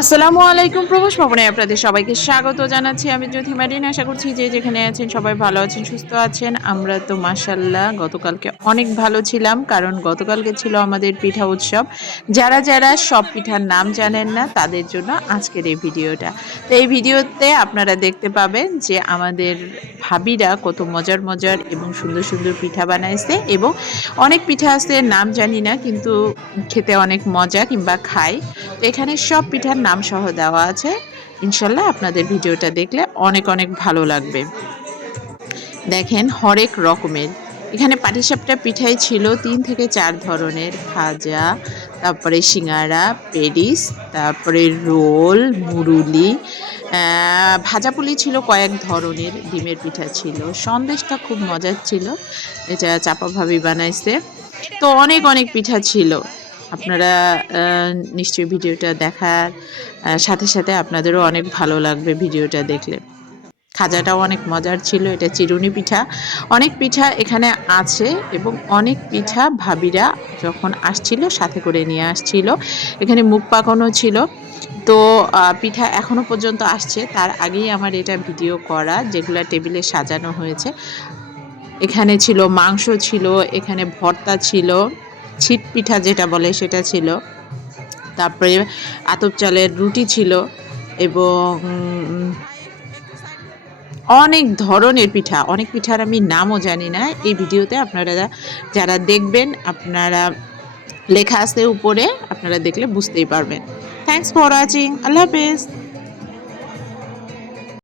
আসসালামু আলাইকুম প্রবেশ ভবনে আপনাদের সবাইকে স্বাগত জানাচ্ছি আমি জ্যোতি মারিন। আশা করছি যে যেখানে আছেন সবাই ভালো আছেন, সুস্থ আছেন। আমরা তো মাসাল্লাহ গতকালকে অনেক ভালো ছিলাম কারণ গতকালকে ছিল আমাদের পিঠা উৎসব। যারা যারা সব পিঠার নাম জানেন না তাদের জন্য আজকের এই ভিডিওটা। তো এই ভিডিওতে আপনারা দেখতে পাবেন যে আমাদের ভাবিরা কত মজার মজার এবং সুন্দর সুন্দর পিঠা বানাইছে এবং অনেক পিঠা আছে, নাম জানি না, কিন্তু খেতে অনেক মজা কিংবা খাই। তো এখানে সব পিঠার নাম সহ দেওয়া আছে। ইনশাল্লাহ আপনাদের ভিডিওটা দেখলে অনেক অনেক ভালো লাগবে। দেখেন হরেক রকমের। এখানে পাটিসাপটা পিঠাই ছিল তিন থেকে চার ধরনের। খাজা তারপরে সিঙ্গারা পেরিস তারপরে রোল মুরুলি আহ, ভাজাপুলি ছিল কয়েক ধরনের ডিমের পিঠা ছিল। সন্দেশটা খুব মজার ছিল এটা চাপা ভাবি বানাইছে। তো অনেক অনেক পিঠা ছিল। আপনারা নিশ্চয়ই ভিডিওটা দেখার সাথে সাথে আপনাদেরও অনেক ভালো লাগবে ভিডিওটা দেখলে। খাজাটাও অনেক মজার ছিল, এটা চিরুনি পিঠা। অনেক পিঠা এখানে আছে এবং অনেক পিঠা ভাবিরা যখন আসছিল সাথে করে নিয়ে আসছিল। এখানে মুখ পাকানো ছিল। তো পিঠা এখনও পর্যন্ত আসছে। তার আগেই আমার এটা ভিডিও করা যেগুলো টেবিলে সাজানো হয়েছে। এখানে ছিল মাংস ছিল, এখানে ভর্তা ছিল, ছিট পিঠা যেটা বলে সেটা ছিল। তারপরে আতপ চালের রুটি ছিল এবং অনেক ধরনের পিঠা, অনেক পিঠার আমি নামও জানি না। এই ভিডিওতে আপনারা যারা দেখবেন, আপনারা লেখা আছে উপরে, আপনারা দেখলে বুঝতেই পারবেন। থ্যাংকস ফর ওয়াচিং আল্লাহ হাফেজ।